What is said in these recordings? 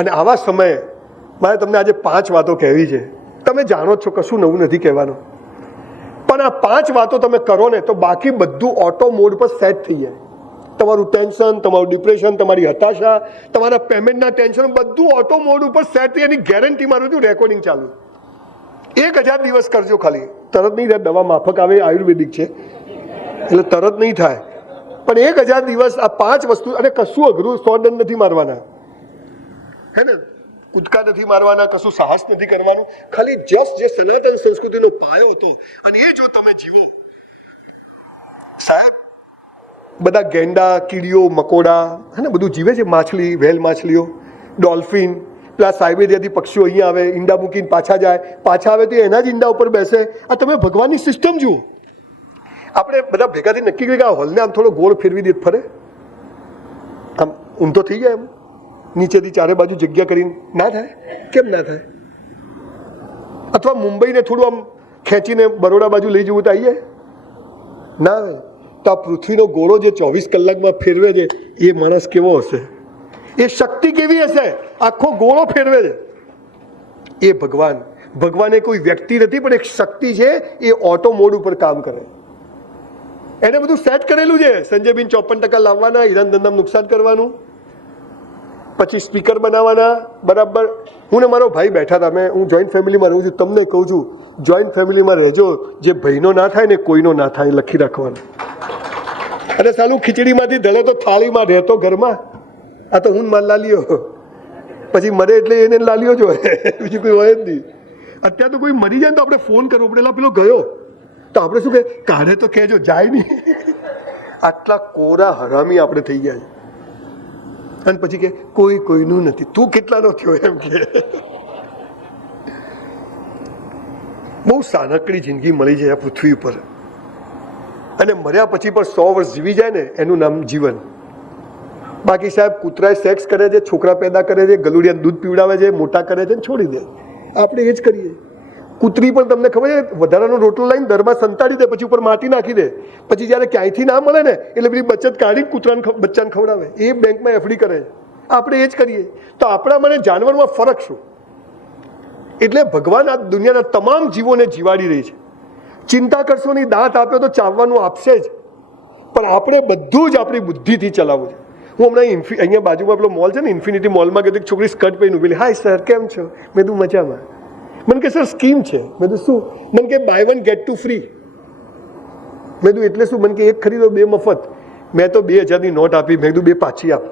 અને આવા સમયે મારે તમને આજે 5 વાતો કહેવી છે. તમે જાણો છો કશું નવું નથી કહેવાનું, પણ આ 5 વાતો તમે કરો ને તો બાકી બધું ઓટો મોડ પર સેટ થઈ જાય. તમારું ટેન્શન, તમારું ડિપ્રેશન, તમારી હતાશા, તમારા પેમેન્ટના ટેન્શન બધું ઓટો મોડ ઉપર સેટ થઈ. એની ગેરંટી મારું છું. રેકોર્ડિંગ ચાલુ 1000 દિવસ કરજો. ખાલી તરત નહીં થાય, દવા માફક આવે, આયુર્વેદિક છે એટલે તરત નહીં થાય, પણ 1000 દિવસ આ 5 વસ્તુ. અને કશું અઘરું 100 દંડ નથી મારવાના, હે ને, કૂદકા નથી મારવાના, કશું સાહસ નથી કરવાનું. ખાલી જસ્ટ જે સનાતન સંસ્કૃતિનો પાયો હતો અને એ જો તમે જીવો, સાહેબ, બધા ગેંડા, કીડીઓ, મકોડા, હે ને, બધું જીવે છે. માછલી, વેલ માછલીઓ, ડોલ્ફિન, પેલા સાયબેરિયાથી પક્ષીઓ અહીંયા આવે, ઈંડા મૂકીને પાછા જાય, પાછા આવે તો એના જ ઈંડા ઉપર બેસે. આ તમે ભગવાનની સિસ્ટમ જુઓ. આપણે બધા ભેગાથી નક્કી કરીએ કે આ હોલને આમ થોડો ગોળ ફેરવી દે, ફરે, આમ ઊંધો થઈ જાય, એમ નીચેથી ચારે બાજુ જગ્યા કરીને. ના થાય? કેમ ના થાય? અથવા મુંબઈને થોડું આમ ખેંચીને બરોડા બાજુ લઈ જવું તો આવી જાય? ના આવે. તો આ પૃથ્વીનો ગોળો જે 24 કલાકમાં ફેરવે છે એ માણસ કેવો હશે? એ શક્તિ કેવી હશે? આખો ગોળો ફેરવે છે એ ભગવાન. ભગવાન એ કોઈ વ્યક્તિ નથી, પણ એક શક્તિ છે. એ ઓટો મોડ ઉપર કામ કરે. એને બધું સેટ કરેલું છે. સંજયબીન 54% લાવવાના, ઈરાન ધંધામાં નુકસાન કરવાનું, પછી સ્પીકર બનાવવાના. બરાબર. હું ને મારો ભાઈ બેઠા હતા. હું જોઈન્ટ ફેમિલીમાં રહું છું. તમને કહું છું, જોઈન્ટ ફેમિલીમાં રહેજો. જે ભાઈનો ના થાય ને કોઈનો ના થાય, લખી રાખવાનું. અને સાલું ખીચડીમાંથી ધડે તો થાળીમાં રહેતો ઘરમાં. આ તો હું માર લાલ્યો, પછી મરે એટલે એને લાલ્યો જ હોય, બીજું કોઈ હોય જ નહીં. અત્યારે તો કોઈ મરી જાય ને તો આપણે ફોન કરવો પડે, પેલો ગયો તો આપણે શું કહે, કાઢે તો કહેજો, જાય નહીં. આટલા કોરા હરામી આપણે થઈ ગયા છે. અને પછી કે કોઈ કોઈનું નથી. તું કેટલાનો થયો એમ કે. બહુ સાનકડી જિંદગી મળી છે આ પૃથ્વી ઉપર. અને મર્યા પછી પણ 100 વર્ષ જીવી જાય ને એનું નામ જીવન. બાકી સાહેબ, કૂતરાએ સેક્સ કરે છે, છોકરા પેદા કરે છે, ગલુડિયા દૂધ પીવડાવે છે, મોટા કરે છે, છોડી દે. આપણે એ જ કરીએ. કૂતરી પણ તમને ખબર છે, વધારાનો રોટલો લઈને દરમાં સંતાડી દે, પછી ઉપર માટી નાખી દે. પછી જ્યારે ક્યાંયથી ના મળે ને એટલે બધી બચત કાઢીને કૂતરાને બચ્ચાને ખવડાવે. એ બેંકમાં એફડી કરે. આપણે એ જ કરીએ. તો આપણા મને જાનવરમાં ફરક શું? એટલે ભગવાન આ દુનિયાના તમામ જીવોને જીવાડી રહી છે. ચિંતા કરશો નહીં, દાંત આપ્યો તો ચાવવાનું આપશે જ, પણ આપણે બધું જ આપણી બુદ્ધિથી ચલાવવું છે. હું હમણાં અહીંયા બાજુમાં પેલો મોલ છે ને, ઇન્ફિનિટી મોલમાં ગઈ, છોકરી સ્કર્ટ પહેરીને ઉભેલી. હાય સર, કેમ છો? મેં કીધું મજામાં. મને કે સર સ્કીમ છે. મેં કીધું શું? મને કે બાય 1 get 2 ફ્રી. મેં કીધું એટલે શું? મને કે 1 ખરીદો 2 મફત. મેં તો 2000ની નોટ આપી. મેં કીધું 2 પાછી આપ.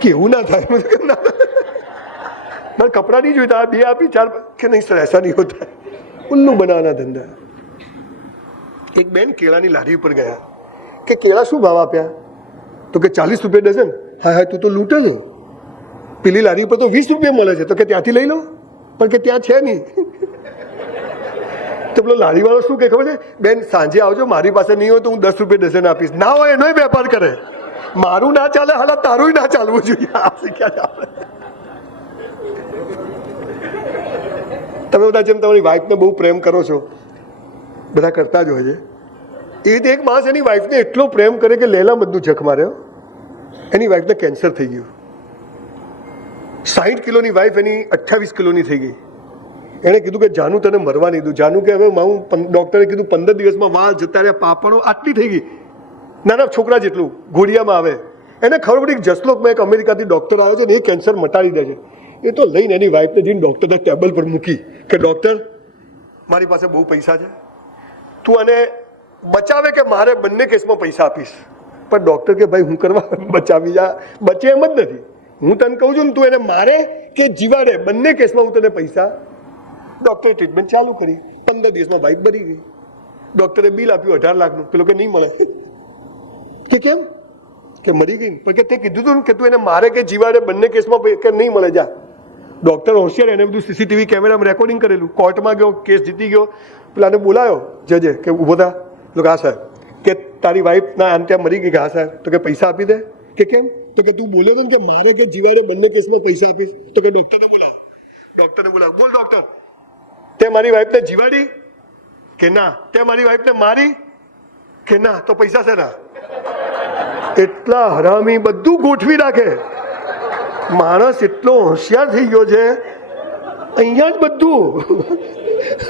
કેવું ના થાય? મારે કપડાં નહીં જોઈતા, 2 આપી 4 કે નહીં સર, એસા નહીં હોતા. ઉલ્લુ બનાવવાના ધંધા. એક બેન કેળાની લારી ઉપર ગયા કે કેળા શું ભાવ આપ્યા? તો કે 40 રૂપિયા ડઝન. હા હા, તું તો લૂંટે છે. પેલી લારી ઉપર તો 20 રૂપિયા મળે છે. તો કે ત્યાંથી લઈ લો. પણ કે ત્યાં છે નહીં. તો પેલો લારીવાળો શું કે ખબર છે? બેન સાંજે આવજો, મારી પાસે નહીં હોય તો હું 10 રૂપિયા ડઝન આપીશ. ના હોય એનોય વેપાર કરે. મારું ના ચાલે, હાલ તારું ના ચાલવું જોઈએ. આ શીખ્યા છે આપણે. તમે બધા જેમ તમારી વાઈફને બહુ પ્રેમ કરો છો, બધા કરતા જ હોય છે. એ રીતે એક માણસ એની વાઈફને એટલો પ્રેમ કરે કે લેલા બધું જખ માર્યો. એની વાઈફને કેન્સર થઈ ગયું. 60 કિલોની વાઈફ એની 28 કિલોની થઈ ગઈ. એણે કીધું કે જાનુ તને મરવા નહીં દઉં. જાનુ કે હવે હું, ડૉક્ટરે કીધું 15 દિવસમાં વાળ જતા રહ્યા, પાપણો આટલી થઈ ગઈ, નાના છોકરા જેટલું ઘોડિયામાં આવે. એને ખબર પડી કે જસલોકમાં એક અમેરિકાથી ડૉક્ટર આવ્યો છે ને, એ કેન્સર મટાડી દે છે. એ તો લઈને એની વાઈફને જઈને ડૉક્ટરના ટેબલ પર મૂકી કે ડૉક્ટર, મારી પાસે બહુ પૈસા છે, તું આને બચાવે કે મારે બંને કેસમાં પૈસા આપીશ. પણ ડૉક્ટર કે ભાઈ હું કરવા બચાવી જા, બચે એમ જ નથી. હું તને કહું છું ને, તું એને મારે કે જીવાડે, બંને કેસમાં હું તને પૈસા. ડૉક્ટરે ટ્રીટમેન્ટ ચાલુ કરી. 15 દિવસમાં વાઈફ મરી ગઈ. ડૉક્ટરે બિલ આપ્યું 18 લાખનું. પેલો કે નહીં મળે. કે કેમ? કે મરી ગઈ. પણ કે તે કીધું હતું કે તું એને મારે કે જીવાડે, બંને કેસમાં કે નહીં મળે, જા. ડૉક્ટર હોશિયાર, એને બધું સીસીટીવી કેમેરામાં રેકોર્ડિંગ કરેલું. કોર્ટમાં ગયો, કેસ જીતી ગયો. પેલાને બોલાયો જજે કે ઊભો થા. તો હા સાહેબ, કે તારી વાઈફ ના આમ ત્યાં મરી ગઈ. હા સાહેબ. તો કે પૈસા આપી દે. કે કેમ? તો કે તું બોલે ને કે મારે કે જીવાડે બંને કેસમાં પૈસા આપીશ. તો કે ડૉક્ટરને બોલાવ. બોલ ડૉક્ટર, તે મારી વાઈફને જીવાડી કે ના? તે મારી વાઈફને મારી કે ના? તો પૈસા છે ના? એટલા હરામી બધું ગોઠવી રાખે. માણસ એટલો હોશિયાર થઈ ગયો છે, અહીંયા જ બધું.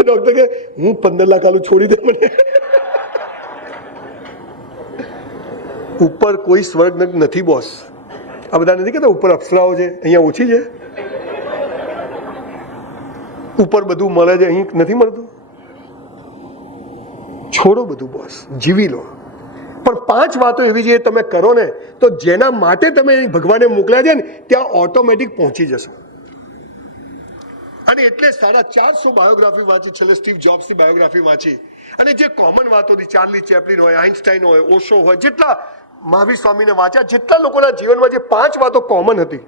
ડોક્ટર કે હું 15 લાખ આલું, છોડી દે મને. ઉપર કોઈ સ્વર્ગ નથી બોસ. આ બધા નથી કહેતા ઉપર અપ્સરાઓ છે, અહીંયા ઓછી છે. ઉપર બધું મળે છે, અહીં નથી મળતું. છોડો બધું બોસ, જીવી લો. પણ 5 વાતો એવી છે તમે કરો ને તો જેના માટે તમે ભગવાને મોકલ્યા છે ને ત્યાં ઓટોમેટિક પહોંચી જશો. અને એટલે 450 બાયોગ્રાફી વાંચી, છેલ્લે સ્ટીવ જોબ્સની બાયોગ્રાફી વાંચી, અને જે કોમન વાતો હતી, ચાર્લી ચેપ્લિન હોય, આઇન્સ્ટાઈન હોય, ઓશો હોય, જેટલા મહાવીર સ્વામીને વાંચ્યા, જેટલા લોકોના જીવનમાં જે 5 વાતો કોમન હતી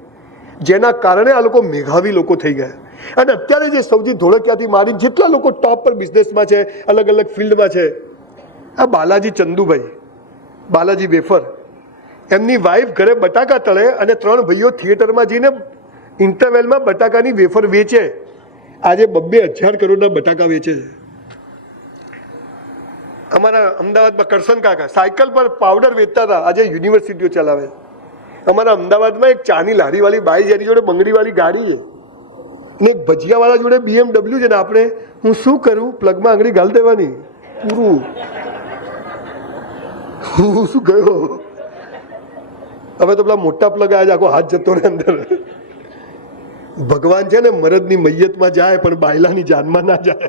જેના કારણે આ લોકો મેઘાવી લોકો થઈ ગયા. અને અત્યારે જે સૌથી ધોળકિયાથી મારી જેટલા લોકો ટોપ પર બિઝનેસમાં છે, અલગ અલગ ફિલ્ડમાં છે, આ બાલાજી ચંદુભાઈ, બાલાજી વેફર, એમની વાઈફ ઘરે બટાકા તળે અને 3 ભાઈઓ થિયેટરમાં જઈને ઇન્ટરવેલમાં બટાકાની વેફર વેચે. આજે 2,000 કરોડના બટાકા વેચે છે. અમારા અમદાવાદમાં કરશન કાકા સાયકલ પર પાવડર વેચતા હતા, આજે યુનિવર્સિટીઓ ચલાવે. અમારા અમદાવાદમાં એક ચાની લારીવાળી બાઈ જેની જોડે બંગડીવાળી ગાડી છે ને એક ભજીયાવાળા જોડે BMW છે ને આપણે હું શું કરું, પ્લગમાં આંગળી ગાલ દેવાની, પૂરું. હું શું ગયો હવે તો પેલા મોટા પ્લગ આજે આખો હાથ જતો રહે અંદર. ભગવાન છે ને મરદની મૈયતમાં જાય પણ બાયલાની જાનમાં ના જાય.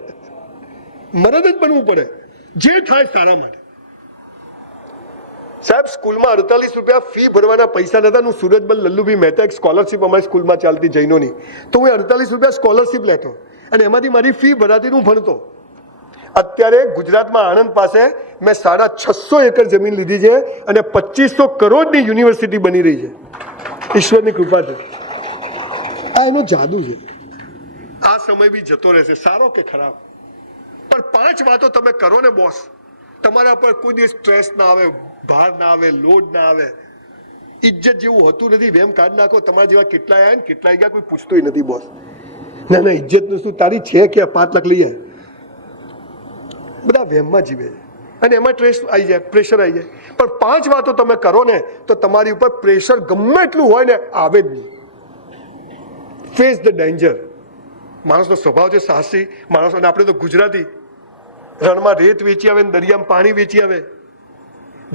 મરદ જ બનવું પડે, જે થાય સારા માટે. સાહેબ સ્કૂલમાં 48 રૂપિયા ફી ભરવાના પૈસા નતા. હું સુરજબલ લલ્લુભાઈ મહેતા, એક સ્કોલરશિપ અમારી સ્કૂલમાં ચાલતી જૈનોની, તો હું 48 રૂપિયા સ્કોલરશિપ લેતો અને એમાંથી મારી ફી ભરાતી હું ભણતો. અત્યારે ગુજરાતમાં આણંદ પાસે મેં 650 એકર જમીન લીધી છે અને 2500 કરોડની યુનિવર્સિટી બની રહી છે. ઈશ્વરની કૃપાથી આ એનો જાદુ છે. આ સમય બી જતો રહેશે, સારો કે ખરાબ, પણ 5 વાતો તમે કરો ને બોસ, તમારા પર કોઈ દિવસ સ્ટ્રેસ ના આવે, ભાર ના આવે, લોડ ના આવે. ઇજ્જત જેવું હતું નથી, વેમ કાઢ નાખો. તમારા જેવા કેટલાય આવ્યા ને કેટલાય ગયા, કોઈ પૂછતોય નથી બોસ. ના ના, ઇજ્જતનું શું, તારી છે કે 5 લાખ લઈ જાય. બધા વેમમાં જીવે છે અને એમાં સ્ટ્રેસ આવી જાય, પ્રેશર આવી જાય. પણ 5 વાતો તમે કરો ને તો તમારી ઉપર પ્રેશર ગમે એટલું હોય ને આવે જ નહીં. Face the danger. માણસનો સ્વભાવ છે સાહસી માણસ. અને આપણે તો ગુજરાતી, રણમાં રેત વેચી આવે ને દરિયામાં પાણી વેચી આવે.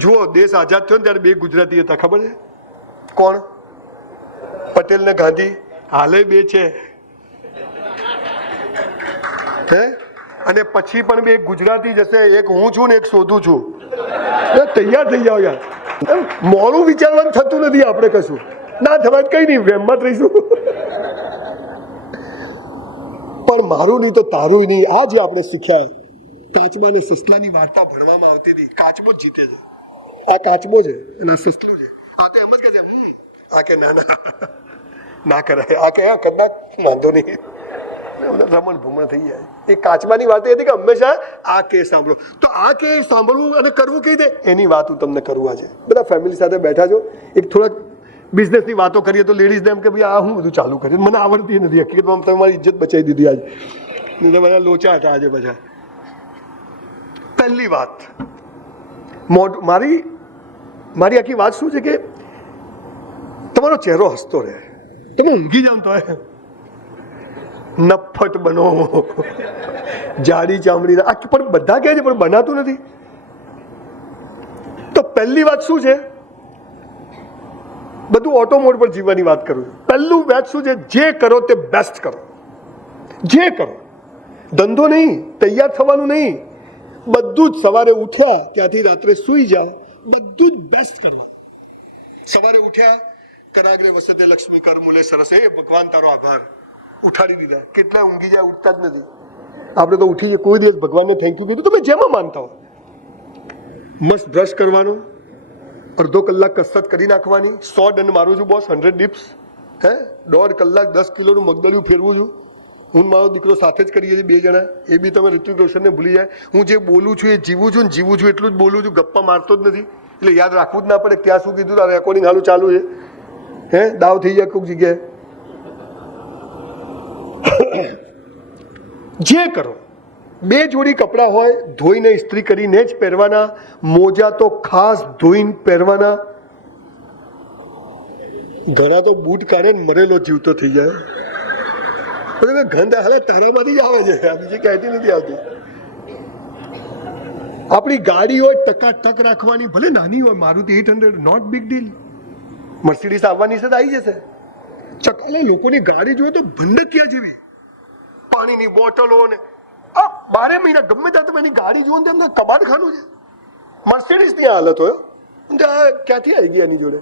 જુઓ, દેશ આઝાદ થયો ને ત્યારે 2 ગુજરાતી હતા, ખબર છે કોણ? પટેલ ને ગાંધી. હાલે 2 છે હે. અને પછી પણ 2 ગુજરાતી જશે, એક હું છું ને એક શોધું છું. તૈયાર થઈ જાઓ યાર. મોડું વિચારવાનું થતું નથી. આપણે કશું ના થવાય કઈ નહીં, વેમમાં જ રહીશું. પણ મારું નહીં તો તારું નહીં. આ જે આપણે શીખ્યા, કાચબા ને સસલાની વાર્તા ભણવામાં આવતી હતી. કાચબો જ જીતે છે. આ કાચબો છે અને આ સસલું છે. આ તો એમ જ કહે છે, આ કે ના ના ના કરાય, આ કે કદાચ વાંધો નહીં, રમણ ભૂમણ થઈ જાય. એ કાચબાની વાત એ હતી કે હંમેશા આ કે સાંભળો. તો આ કે સાંભળવું અને કરવું કઈ રીતે, એની વાત હું તમને કરું. આજે બધા ફેમિલી સાથે બેઠા છો, એક થોડાક બિઝનેસની વાતો કરીએ તો લેડીઝને એમ કે ભાઈ આ હું બધું ચાલુ કર્યું, મને આવડતી નથી. હકીકતમાં તમે મારી ઇજ્જત બચાવી દીધી આજે. બધા લોચા હતા આજે બધા. પહેલી વાત મારી આખી વાત શું છે કે તમારો ચહેરો હસતો રહે. તમે ઊંઘી જાવ તો નફ્ફટ બનો, જાડી ચામડીના, પણ બધા કહે છે પણ બનાતું નથી. તો પહેલી વાત શું છે, બધું ઓટો મોડ પર જીવવાની વાત કરું છું. પહેલું વાત શું છે, જે કરો તે બેસ્ટ કરો. જે કરો, ધંધો નહીં, તૈયાર થવાનું નહીં, બધું જ સવારે ઉઠ્યા ત્યાંથી રાત્રે સુઈ જાઓ, બધું જ બેસ્ટ કરવા. સવારે ઉઠ્યા, કરાગ્રે વસતે લક્ષ્મી કર મૂલે સરસ, એ ભગવાન તારો આભાર, ઉઠાડી દીધા. કેટલા ઊંઘી જાય, ઉઠતા જ નથી. આપણે તો ઉઠીએ, કોઈ દિવસ ભગવાનને થેન્ક યુ કીધું? તમે જેમાં માનતા હો. મસ્ત બ્રશ કરવાનું, અડધો કલાક કસરત કરી નાખવાની. 100 દંડ મારું છું બોસ, 100 ડિપ્સ. હે 1.5 કલાક 10 કિલોનું મગદડિયું ફેરવું છું. હું મારો દીકરો સાથે જ કરીએ છીએ, 2 જણા. એ બી તમે ઋતિક રોશનને ભૂલી જાય. હું જે બોલું છું એ જીવું છું ને જીવું છું એટલું જ બોલું છું, ગપ્પા મારતો જ નથી. એટલે યાદ રાખવું જ ના પડે ક્યાં શું કીધું. રેકોર્ડિંગ હાલું ચાલુ છે, હે દાવ થઈ જાય કોઈક જગ્યાએ. જે કરો, 2 જોડી કપડાં હોય ધોઈને ઇસ્ત્રી કરીને જ પહેરવાના. મોજા તો ખાસ ધોઈને પહેરવાના. ઘણા તો બૂટ કાઢે ને મરેલો જીવતો થઈ જાય. ગંધ હાલે તારામાંથી જ આવે છે, બીજી ક્યાંથી નથી આવતી. આપણી ગાડી હોય ટકાટક રાખવાની, ભલે નાની હોય, Maruti 800 not big deal. Mercedes આવવાની છે તો આવી જશે. ચકાલે લોકોની ગાડી જોઈએ તો ભંડકિયા જેવી, પાણીની બોટલો ને 12 મહિના ગમે ત્યાં તમે એની ગાડી જુઓ ને એમને કબાડખાનું છે. મર્સિડીઝની હાલત હોય, ક્યાંથી આવી ગયા એની જોડે?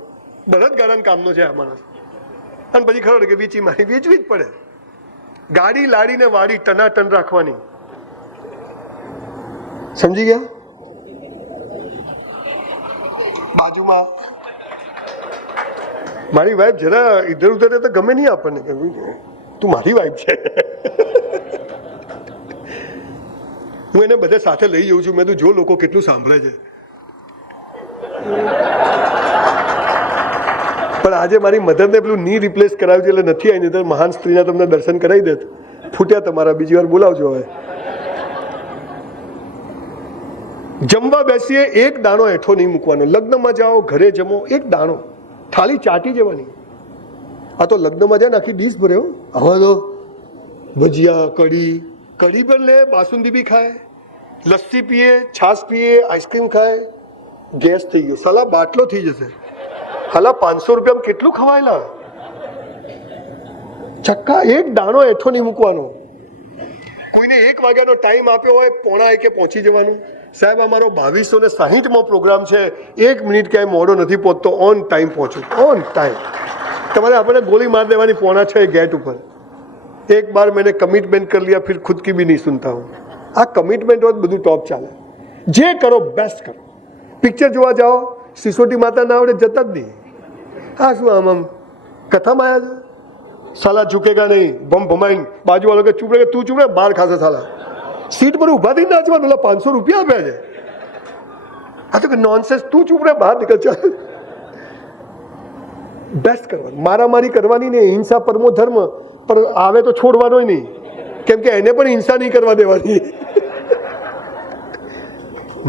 બળદગાડાના કામનો છે આ માણસ. અને પછી ખબર કે વેચી મારી વેચવી જ પડે. ગાડી લાડીને વાડી ટનાટન રાખવાની. સમજી ગયા? બાજુમાં મારી વાઈફ જરા ઇધર ઉધર તો ગમે નહીં આપણને, તું મારી વાઈફ છે. હું એને બધે સાથે લઈ જઉં છું. મેં તો જો લોકો કેટલું સાંભળે છે. પણ આજે મારી મધરને પેલું ની રિપ્લેસ કરાવ્યું છે એટલે નથી આવી. નહીં તો મહાન સ્ત્રીના તમને દર્શન કરાવી દેત. ફૂટ્યા તમારા, બીજી વાર બોલાવજો. હવે જમવા બેસીએ, એક દાણો હેઠો નહીં મૂકવાનો. લગ્નમાં જાઓ, ઘરે જમો, એક દાણો થાળી ચાટી જવાની. આ તો લગ્નમાં જાય ને આખી ડીશ ભરે. હવે તો ભજીયા, કઢી પણ લે, બાસુંદી બી ખાય, લસ્સી પીએ, છાશ પીએ, આઈસ્ક્રીમ ખાય. ગેસ થઈ ગયો, સાલા બાટલો થઈ જશે. હાલા 500 રૂપિયામાં કેટલું ખવાયેલા. ચક્કા એક દાણો હેઠો નહીં મૂકવાનો. કોઈને 1 વાગ્યાનો ટાઈમ આપ્યો હોય, 1:45 પહોંચી જવાનું. સાહેબ અમારો 2260મો પ્રોગ્રામ છે, 1 મિનિટ ક્યાંય મોડો નથી પહોંચતો, ઓન ટાઈમ પહોંચું, ઓન ટાઈમ. તમારે આપણે ગોળી માર દેવાની 5:45 ગેટ ઉપર. એક બાર मैंने कमिटमेंट कर लिया, फिर खुद की भी नहीं सुनता हूँ. આ કમિટમેન્ટ હોય બધું ટોપ ચાલે. જે કરો બેસ્ટ કરો. પિક્ચર જોવા જાઓ, સિસોટી માતા ના આવડે જતા જ નહીં. હા શું આમ કથામાં આવ્યા છે. સાલા ઝૂકેગા નહીં, બમ ભમાઈને બાજુ વાળો કે ચૂપ રહે, તું ચૂપ રહે, બહાર ખાશે સાલા. સીટ પર ઉભા થઈને નાચવાનું, 500 રૂપિયા આપ્યા છે. આ તો કે નોનસેન્સ, તું ચૂપ રહે, બહાર નીકળ ચાલ. બેસ્ટ કરવાનું, મારામારી કરવાની નહીં. હિંસા પરમો ધર્મ, પણ આવે તો છોડવાનો નહીં, કેમ કે એને પણ હિંસા નહીં કરવા દેવાની.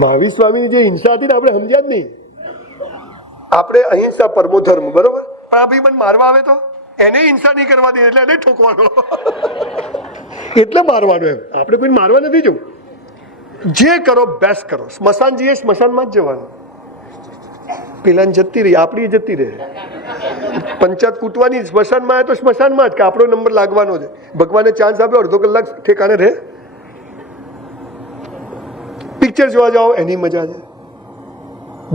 મહાવીર સ્વામીની જે હિંસા હતી ને આપણે સમજ્યા જ નહીં. આપણે અહિંસા પરમો ધર્મ, બરોબર, પણ આ ભાઈ મને મારવા આવે તો એને હિંસા નહીં કરવા દે એટલે એને ઠોકવાનો. એટલે મારવાનો. એમ આપણે કોઈ મારવા નથી જવું. જે કરો બેસ્ટ કરો. સ્મશાન જઈએ, સ્મશાનમાં જ જવાનું. પેલાને જતી રહી, આપણી જતી રહે. પંચાયત કૂટવાની, સ્મશાનમાં આવે તો સ્મશાનમાં જ, કે આપણો નંબર લાગવાનો છે. ભગવાને ચાન્સ આપ્યો, અડધો કલાક ઠેકાણે રહે. પિક્ચર જોવા જાઓ, એની મજા છે.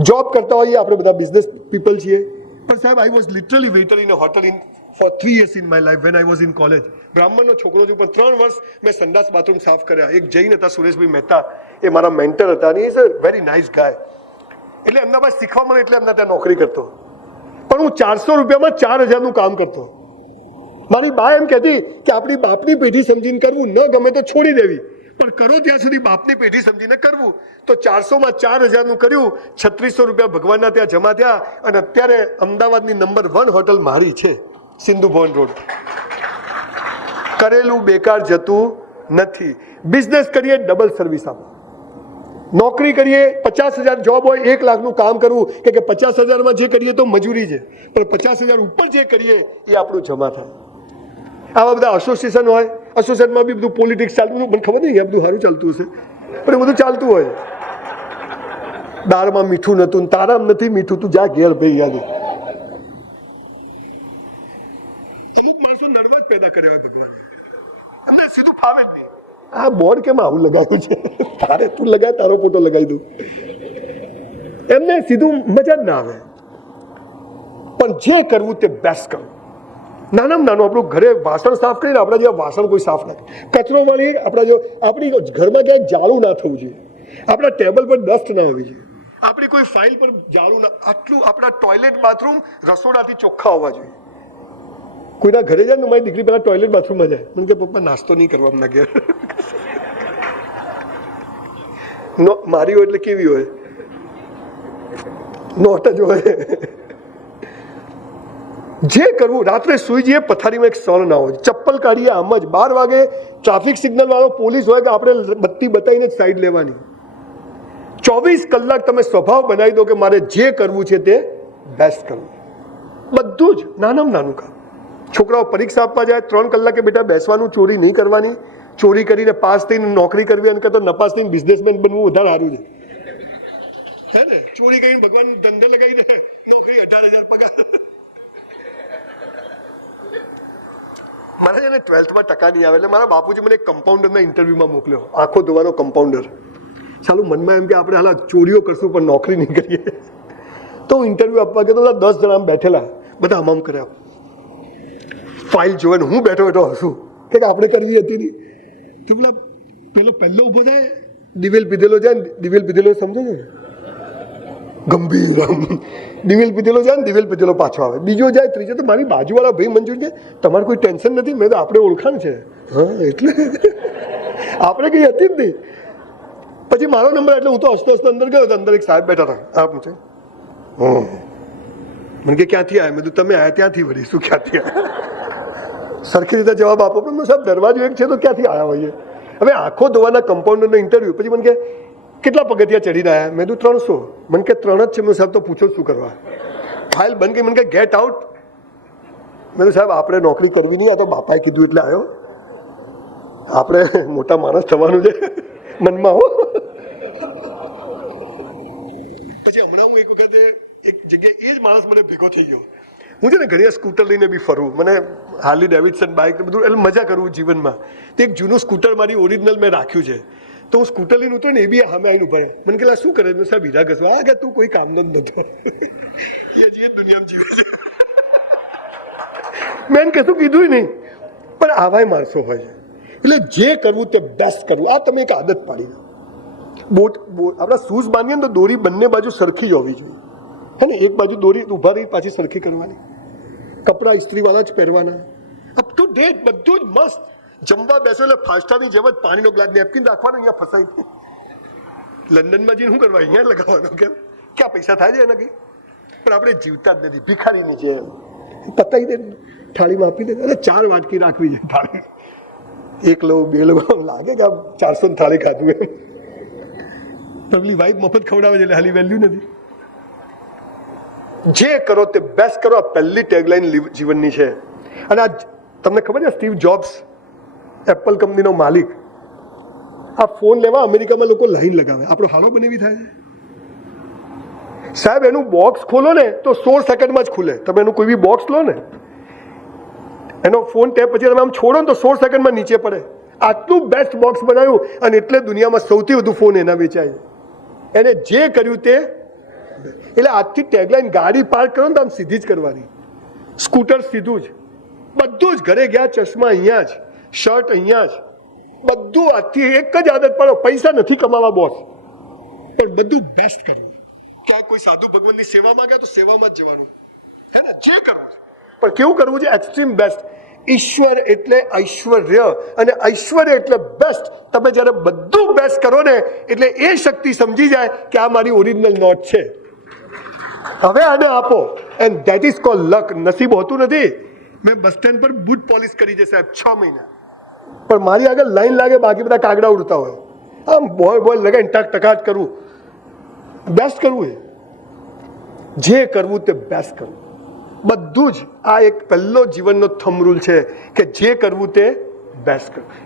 જોબ કરતા હોઈએ, આપણે બધા બિઝનેસ પીપલ છીએ. પણ સાહેબ, I was literally waiter in a hotel in for 3 years in my life when I was in college. બ્રાહ્મણનો છોકરો છું, પણ 3 વર્ષ મેં સંડાસ બાથરૂમ સાફ કર્યા. એક જૈન હતા, સુરેશભાઈ મહેતા, એ મારા મેન્ટર હતા, અને ઇઝ અ વેરી નાઇસ ગાય. એટલે એમના પાસે શીખવા મળે એટલે એમના ત્યાં નોકરી કરતો. પણ હું 400 રૂપિયામાં 4000નું કામ કરતો. મારી બા એમ કહેતી કે આપણી બાપની પેઢી સમજીને કરવું, ન ગમે તો છોડી દેવી, પણ કરો ત્યાં સુધી બાપની પેઢી સમજીને કરવું. તો 400માં 4000નું કર્યું, 3600 રૂપિયા ભગવાનના ત્યાં જમા થયા. અને અત્યારે અમદાવાદની નંબર 1 હોટલ મારી છે, સિંધુ ભવન રોડ. કરેલું બેકાર જતું નથી. બિઝનેસ કરીએ, ડબલ સર્વિસ આપો. નોકરી કરીએ, 50,000 જોબ હોય, 1 લાખનું કામ કરવું, કે 50,000માં જે કરીએ તો મજૂરી છે, પણ 50,000 ઉપર જે કરીએ એ આપણું જમા થાય. આવા બધા એસોસિએશન હોય, એસોસિએશનમાં બી બધું પોલિટિક્સ ચાલતું. મને ખબર નહીં, આ બધું સારું ચાલતું હશે, પણ એ બધું ચાલતું હોય. દાળમાં મીઠું નતું, તારામ નથી મીઠું, તું જા ઘેર ભાઈ. યાદ અમુક માણસો નર્વસ પેદા કર્યા હોય ભગવાને, અમને સીધું ફાવે જ નહીં. આ બોર્ડ કેમ આવું લગાવ્યું છે? તારે તું લગાય, તારો ફોટો લગાવી દઉં. એમને સીધું મજા જ ના આવે. પણ જે કરવું તે બેસ્ટ કરવું. નાનામાં નાનું આપણું ઘરે વાસણ સાફ કરીને, આપણા જેવા વાસણ કોઈ સાફ ના કરે. કચરો વાળી આપણી ઘરમાં ક્યાંય જાળું ના થવું જોઈએ. આપણા ટેબલ પર ડસ્ટ ના હોવી જોઈએ. આપણી કોઈ ફાઇલ પર જાળું ના. આટલું આપણા ટોયલેટ બાથરૂમ રસોડાથી ચોખ્ખા હોવા જોઈએ. કોઈના ઘરે જાય ને, મારી દીકરી પેલા ટોયલેટ બાથરૂમમાં જાય, મને કે પપ્પા નાસ્તો નહીં કરવા ના ઘેર. મારી હોય એટલે કેવી હોય? નોટ જ હોય. જે કરવું, રાત્રે સુઈ જઈએ, પથારીમાં એક સળ ના હોય, ચપ્પલ કાઢીએ આમ જ. 12 વાગે ટ્રાફિક સિગ્નલ વાળો પોલીસ હોય કે આપણે બત્તી બતાવીને જ સાઈડ લેવાની. 24 કલાક તમે સ્વભાવ બનાવી દો કે મારે જે કરવું છે તે બેસ્ટ કરવું. બધું જ નાનામાં નાનું કામ. છોકરાઓ પરીક્ષા આપવા જાય 3 કલાકે બેટા બેસવાનું, ચોરી નહીં કરવાની. ચોરી કરીને પાસ થઈને નોકરી કરવી અને કરતા નપાસ થઈને બિઝનેસમેન બનવું વધારે સારું છે, હે ને? ચોરી કરીને ભગવાન ધંધા લગાવી દે, નોકરી 18,000 પગાર. મારે એને 12th ટકા નહીં આવે એટલે મારા બાપુજી મને એક કમ્પાઉન્ડરના ઇન્ટરવ્યુમાં મોકલ્યો, આંખો ધોવાનો કમ્પાઉન્ડર. ચાલુ મનમાં એમ કે આપણે હાલ ચોરીઓ કરશું પણ નોકરી નહીં કરીએ. તો હું ઇન્ટરવ્યુ આપવા ગયો તો બધા 10 જણા બેઠેલા, બધા આમ કર્યા, ફાઇલ જોવે ને હું બેઠો બેઠો હસું કે આપણે કરવી હતી નહીં. તો પેલો પહેલો ઉભો થાય, દિવેલ પીધેલો જાય ને, દિવેલ પીધેલો સમજો ને, ગંભીર દિવેલ પીધેલો જાય ને, દિવેલ પીધેલો પાછો આવે. બીજો જાય, ત્રીજો. તો મારી બાજુવાળા ભાઈ મંજૂર છે, તમારે કોઈ ટેન્શન નથી. મેં તો આપણે ઓળખાણ છે, હા એટલે આપણે કઈ હતી જ નહીં. પછી મારો નંબર એટલે હું તો હસતો હસતો અંદર ગયો તો અંદર એક સાહેબ બેઠા હતા. આ પૂછે મને કે ક્યાંથી આવ્યા? મેં કીધું તમે આવ્યા ત્યાંથી વળી, શું ક્યાંથી આવ્યા? સરખી રીતે જવાબ આપો. પણ સાહેબ દરવાજો એક છે તો ક્યાંથી આવ્યા હોઈએ? હવે આંખો ધોવાના કમ્પાઉન્ડરનો ઇન્ટરવ્યુ. પછી મને કે કેટલા પગથિયા ચડીને આવ્યા? મેં કીધું 300. મને કે 3 જ છે. મેં સાહેબ તો પૂછો શું કરવા? ફાઇલ બંધ કરી. મને કે ગેટ આઉટ. મેં કીધું સાહેબ આપણે નોકરી કરવી નહીં, આ તો બાપાએ કીધું એટલે આવ્યો. આપણે મોટા માણસ થવાનું છે મનમાં હો. પછી હમણાં હું એક વખતે એક જગ્યાએ એ જ માણસ મને ભેગો થઈ ગયો. હું છે ને ઘણી સ્કૂટર લઈને બી ફરું, મને હાર્લી ડેવિડસન બાઇક બધું એટલે મજા કરું જીવનમાં. તો એક જૂનું સ્કૂટર મારી ઓરિજિનલ મેં રાખ્યું છે. તો હું સ્કૂટર લઈને ઉતરે ને એ બી સામે આવીને ઉભા. મને કહેલા શું કરે? સાહેબ હીરા ઘસવા. હા કે તું કોઈ કામનો જ નતો. એ હજી દુનિયામાં જીવે છે. મેં કશું કીધું નહીં, પણ આવાય માણસો હોય છે. એટલે જે કરવું તે બેસ્ટ કરવું. આ તમે એક આદત પાડી દો. બોટ આપણા શૂઝ બાંધીએ ને તો દોરી બંને બાજુ સરખી જ હોવી જોઈએ, હે ને? એક બાજુ દોરી ઊભા રહી પાછી સરખી કરવાની. કપડાં ઇસ્ત્રીવાળા જ પહેરવાના, અપ ટુ ડેટ બધું જ મસ્ત. જમવા બેસો એટલે ફાસ્ટાની જેમ જ પાણીનો ગ્લાસ નેપકીન રાખવાનો, અહીંયા ફસાઈ. લંડનમાં જઈને શું કરવા? અહીંયા લગાવવાનો. કેમ? ક્યાં પૈસા થાય છે એના કંઈ? પણ આપણે જીવતા જ નથી, ભિખારીની જેમ. પતાવી દે, થાળીમાં આપી દે. અરે 4 વાટકી રાખવી છે થાળી. 1 લો 2 લો લાગે કે 400 થાળી ખાધું એમ. પેલી વાઈફ મફત ખવડાવે છે એટલે હાલી વેલ્યુ નથી. જે કરો તે બેસ્ટ કરો. આ પહેલી ટેગલાઈન જીવનની છે. અને આ તમને ખબર છે સ્ટીવ જોબ્સ એપલ કંપનીનો માલિક, આ ફોન લેવા અમેરિકામાં લોકો લાઈન લગાવે. આપણો હાલો બનેવી થાય છે સાહેબ. એનું બોક્સ ખોલો ને તો 16 સેકન્ડમાં જ ખુલે. તમે એનું કોઈ બી બોક્સ લો ને, એનો ફોન ટેપ પછી તમે આમ છોડો ને તો 16 સેકન્ડમાં નીચે પડે. આટલું બેસ્ટ બોક્સ બનાવ્યું અને એટલે દુનિયામાં સૌથી વધુ ફોન એના વેચાય. એને જે કર્યું તે. એટલે આજથી ટેગલાઈન ગાડી પાર્ક કરો ને તો આમ સીધી જ કરવાની, સ્કૂટર સીધું જ, બધું જ. ઘરે ગયા ચશ્મા અહીંયા જ, શર્ટ અહીંયા જ, બધું. આજથી એક જ આદત પાડો. પૈસા નથી કમાવા બોસ, પણ બધું બેસ્ટ કરવું. ક્યાંક કોઈ સાધુ ભગવાનની સેવા માંગે તો સેવામાં જ જવાનું, હે ને? જે કરવું છે પણ કેવું કરવું છે? Extreme best. ઈશ્વર એટલે ઐશ્વર્ય, અને ઐશ્વર્ય એટલે બેસ્ટ. તમે જ્યારે બધું બેસ્ટ કરો ને એટલે એ શક્તિ સમજી જાય કે આ મારી ઓરિજિનલ નોટ છે, હવે આને આપો. એન્ડ ધેટ ઇઝ કોલ્ડ લક. નસીબ હોતું નથી. મેં બસ સ્ટેન્ડ પર બૂટ પોલિશ કરી છે સાહેબ 6 મહિના, પણ મારી આગળ લાઈન લાગે, બાકી બધા કાગડા ઉડતા હોય. આમ બોય લગાવીને ટકાટ કરવું, બેસ્ટ કરવું. જે કરવું તે બેસ્ટ કરવું. બધું જ. આ એક પહેલો જીવનનો થંબ રૂલ છે કે જે કરવું તે બેસ્ટ કરવું.